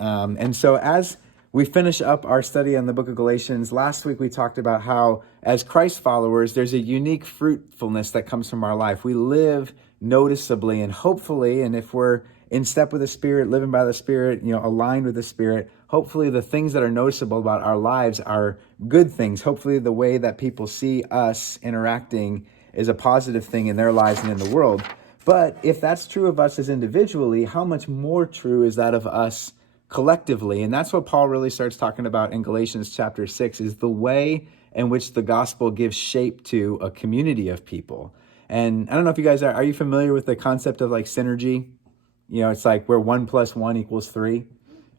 And so as we finish up our study on the book of Galatians, last week we talked about how as Christ followers, there's a unique fruitfulness that comes from our life. We live noticeably and hopefully, and if we're in step with the Spirit, living by the Spirit, aligned with the Spirit, hopefully the things that are noticeable about our lives are good things. Hopefully the way that people see us interacting is a positive thing in their lives and in the world. But if that's true of us as individually, how much more true is that of us collectively? And that's what Paul really starts talking about in Galatians chapter 6, is the way in which the gospel gives shape to a community of people. And I don't know if you guys are you familiar with the concept of like synergy? It's like where 1 + 1 = 3.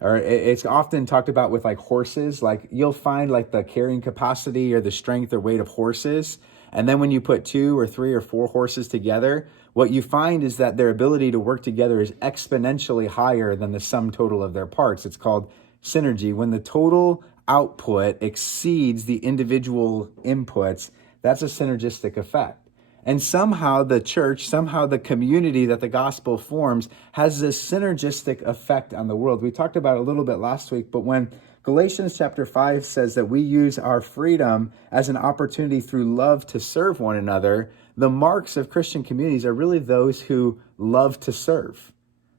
Or it's often talked about with like horses. Like you'll find like the carrying capacity or the strength or weight of horses. And then when you put 2 or 3 or 4 horses together, what you find is that their ability to work together is exponentially higher than the sum total of their parts. It's called synergy. When the total output exceeds the individual inputs, that's a synergistic effect. And somehow the church, somehow the community that the gospel forms has this synergistic effect on the world. We talked about it a little bit last week, but when Galatians chapter 5 says that we use our freedom as an opportunity through love to serve one another, the marks of Christian communities are really those who love to serve.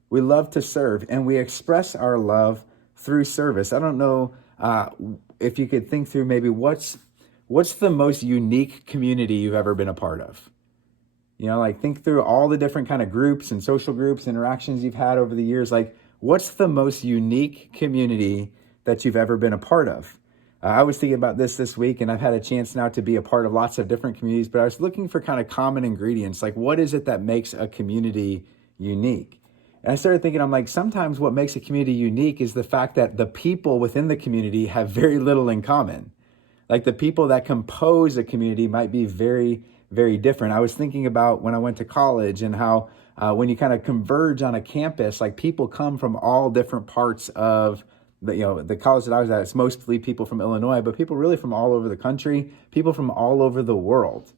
We love to serve, and we express our love through service. I don't know if you could think through maybe what's the most unique community you've ever been a part of? Like think through all the different kind of groups and social groups, interactions you've had over the years. Like what's the most unique community that you've ever been a part of? I was thinking about this week, and I've had a chance now to be a part of lots of different communities, but I was looking for kind of common ingredients. Like what is it that makes a community unique? And I started thinking, I'm like, sometimes what makes a community unique is the fact that the people within the community have very little in common. Like the people that compose a community might be very, very different. I was thinking about when I went to college and how when you kind of converge on a campus, like people come from all different parts of the college that I was at. It's mostly people from Illinois, but people really from all over the country, people from all over the world.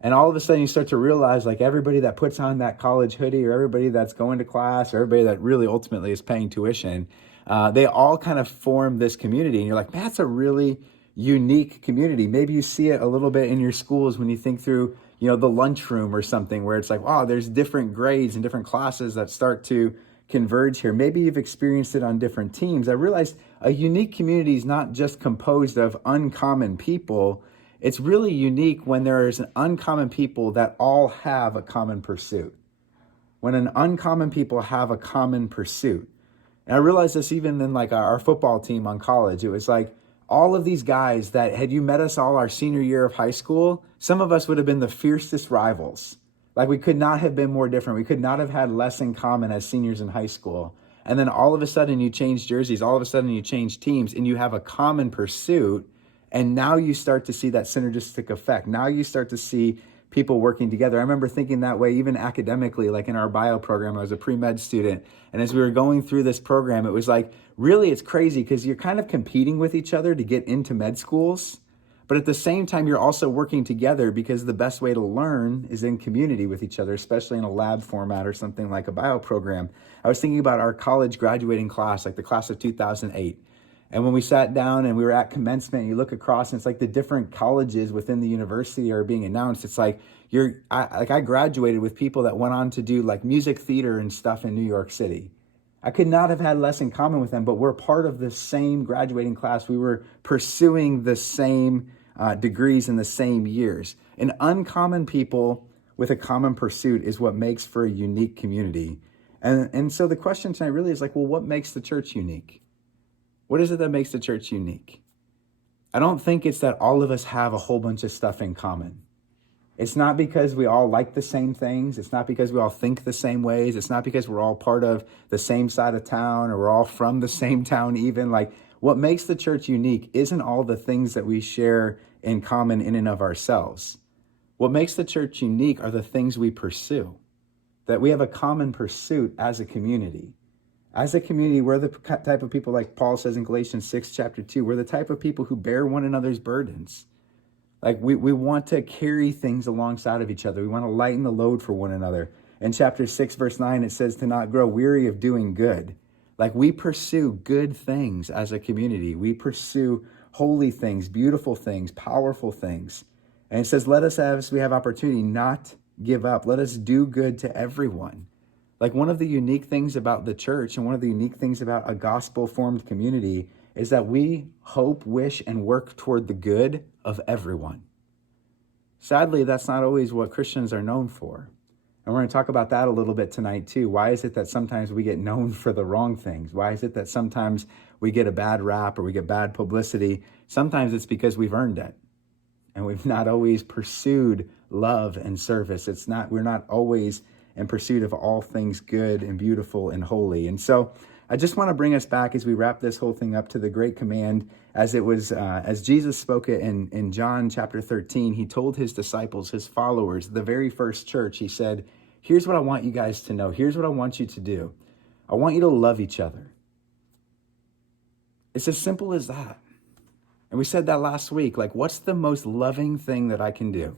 And all of a sudden you start to realize like everybody that puts on that college hoodie, or everybody that's going to class, or everybody that really ultimately is paying tuition, they all kind of form this community. And you're like, man, that's a really unique community. Maybe you see it a little bit in your schools when you think through, the lunchroom or something, where it's like, wow, there's different grades and different classes that start to converge here. Maybe you've experienced it on different teams. I realized a unique community is not just composed of uncommon people. It's really unique when there is an uncommon people that all have a common pursuit. When an uncommon people have a common pursuit. And I realized this even in like our football team on college. It was like, all of these guys that had you met us all our senior year of high school, some of us would have been the fiercest rivals. Like we could not have been more different. We could not have had less in common as seniors in high school. And then all of a sudden you change jerseys, all of a sudden you change teams, and you have a common pursuit. And now you start to see that synergistic effect. Now you start to see people working together. I remember thinking that way even academically, like in our bio program. I was a pre-med student. And as we were going through this program, it was like, really, it's crazy because you're kind of competing with each other to get into med schools. But at the same time, you're also working together because the best way to learn is in community with each other, especially in a lab format or something like a bio program. I was thinking about our college graduating class, like the class of 2008. And when we sat down and we were at commencement, and you look across and it's like the different colleges within the university are being announced. It's like I graduated with people that went on to do like music theater and stuff in New York City. I could not have had less in common with them, but we're part of the same graduating class. We were pursuing the same degrees in the same years. And uncommon people with a common pursuit is what makes for a unique community. And so the question tonight really is like, well, what makes the church unique? What is it that makes the church unique? I don't think it's that all of us have a whole bunch of stuff in common. It's not because we all like the same things. It's not because we all think the same ways. It's not because we're all part of the same side of town or we're all from the same town even. Like what makes the church unique isn't all the things that we share in common in and of ourselves. What makes the church unique are the things we pursue, that we have a common pursuit as a community. As a community, we're the type of people, like Paul says in Galatians 6, chapter 2, we're the type of people who bear one another's burdens. Like we want to carry things alongside of each other. We want to lighten the load for one another. In chapter 6, verse 9, it says to not grow weary of doing good. Like we pursue good things as a community. We pursue holy things, beautiful things, powerful things. And it says, let us, as we have opportunity, not give up. Let us do good to everyone. Like one of the unique things about the church and one of the unique things about a gospel-formed community is that we hope, wish, and work toward the good of everyone. Sadly, that's not always what Christians are known for. And we're going to talk about that a little bit tonight too. Why is it that sometimes we get known for the wrong things? Why is it that sometimes we get a bad rap or we get bad publicity? Sometimes it's because we've earned it. And we've not always pursued love and service. We're not always in pursuit of all things good and beautiful and holy. And so I just want to bring us back as we wrap this whole thing up to the great command as Jesus spoke it in John chapter 13. He told his disciples, his followers, the very first church, he said, here's what I want you guys to know. Here's what I want you to do. I want you to love each other. It's as simple as that. And we said that last week, like, what's the most loving thing that I can do?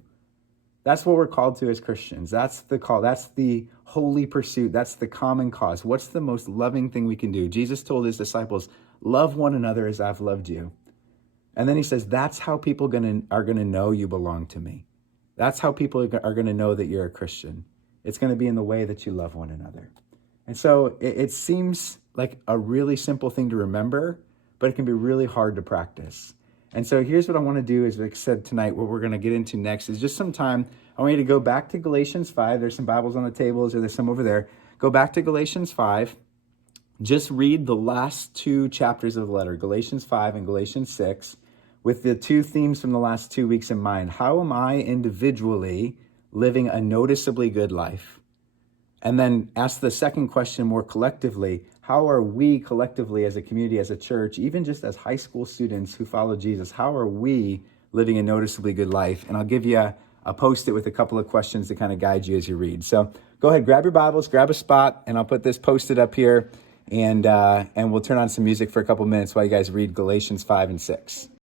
That's what we're called to as Christians. That's the call. That's the holy pursuit. That's the common cause. What's the most loving thing we can do? Jesus told his disciples, love one another as I've loved you. And then he says, that's how people are going to know you belong to me. That's how people are going to know that you're a Christian. It's going to be in the way that you love one another. And so it seems like a really simple thing to remember, but it can be really hard to practice. And so here's what I want to do, as Vic said tonight, what we're going to get into next is just some time. I want you to go back to Galatians 5. There's some Bibles on the tables, or there's some over there. Go back to Galatians 5. Just read the last two chapters of the letter, Galatians 5 and Galatians 6, with the two themes from the last 2 weeks in mind. How am I individually living a noticeably good life? And then ask the second question more collectively. How are we collectively as a community, as a church, even just as high school students who follow Jesus, how are we living a noticeably good life? And I'll give you a Post-it with a couple of questions to kind of guide you as you read. So go ahead, grab your Bibles, grab a spot, and I'll put this Post-it up here, and we'll turn on some music for a couple minutes while you guys read Galatians 5 and 6.